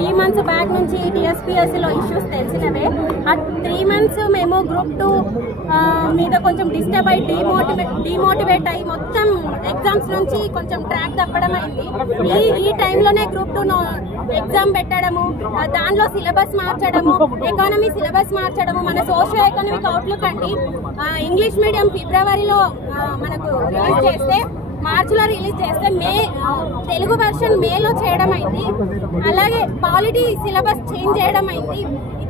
3 months back నుంచి టీఎస్పీఎస్సీలో issues తెలిసినవే. ఆ 3 months మేము గ్రూప్ 2 మీద కొంచెం డిస్టర్బ్ అయ్యి డిమోటివేట్ అయ్యి మొత్తం ఎగ్జామ్స్ నుంచి కొంచెం ట్రాక్ తప్పడం అయింది. ఈ టైంలోనే గ్రూప్ 2 ఎగ్జామ్ పెట్టడము, దానిలో సిలబస్ మార్చడము, ఎకానమీ సిలబస్ మార్చడము, మన సోషల్ ఎకనామిక్ అవుట్లుక్ అండి ఇంగ్లీష్ మీడియం ఫిబ్రవరిలో మనకు రిలీజ్ చేస్తే, మార్చిలో రిలీజ్ చేస్తే తెలుగు వర్షన్ మేలో చేయడం అయింది. అలాగే పాలిటీ సిలబస్ చేంజ్ చేయడం అయింది.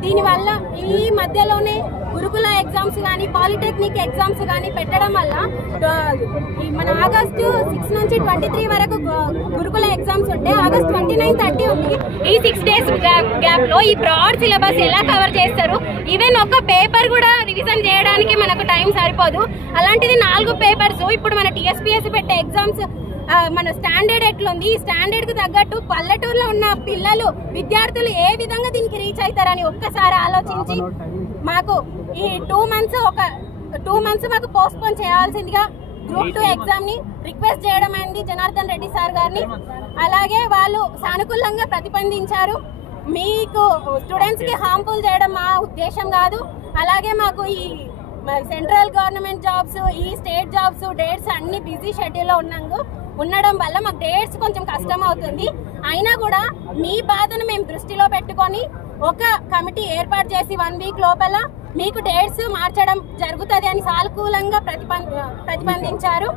దీనివల్ల ఈ మధ్యలోనే గురుకుల ఎగ్జామ్స్ కానీ పాలిటెక్నిక్ ఎగ్జామ్స్ కానీ పెట్టడం వల్ల మన ఆగస్టు 6 నుంచి 23 వరకు గురుకుల ఎగ్జామ్స్ ఉంటే ఆగస్ట్ 29, 30 ఉంది. ఈ 6 days గ్యాప్ లో ఈ బ్రాడ్ సిలబస్ ఎలా కవర్ చేస్తారు? ఈవెన్ ఒక పేపర్ కూడా రివిజన్ చేయడానికి మనకు టైం సరిపోదు. అలాంటిది 4 పేపర్స్. ఇప్పుడు మన టీఎస్పీఎస్సీ పెట్టే ఎగ్జామ్స్ మన స్టాండర్డ్ ఎట్లుంది, ఈ స్టాండర్డ్ కు తగ్గట్టు పల్లెటూరులో ఉన్న పిల్లలు విద్యార్థులు ఏ విధంగా దీనికి రీచ్ అవుతారని ఒక్కసారి ఆలోచించి మాకు ఈ 2 months మాకు పోస్ట్పోన్ చేయాల్సిందిగా గ్రూప్ 2 ఎగ్జామ్ ని రిక్వెస్ట్ చేయడం అయింది జనార్దన్ రెడ్డి సార్ గారిని. అలాగే వాళ్ళు సానుకూలంగా ప్రతిపాదించారు. మీకు స్టూడెంట్స్ కి హార్మ్ఫుల్ చేయడం మా ఉద్దేశం కాదు. అలాగే మాకు ఈ సెంట్రల్ గవర్నమెంట్ జాబ్స్, ఈ స్టేట్ జాబ్స్ డేట్స్ అన్ని బిజీ షెడ్యూల్లో ఉండడం వల్ల మాకు డేట్స్ కొంచెం కష్టం అవుతుంది. అయినా కూడా మీ బాధను మేము దృష్టిలో పెట్టుకొని ఒక కమిటీ ఏర్పాటు చేసి 1 week లోపల మీకు డేట్స్ మార్చడం జరుగుతుంది అని సానుకూలంగా ప్రతిపాదించారు.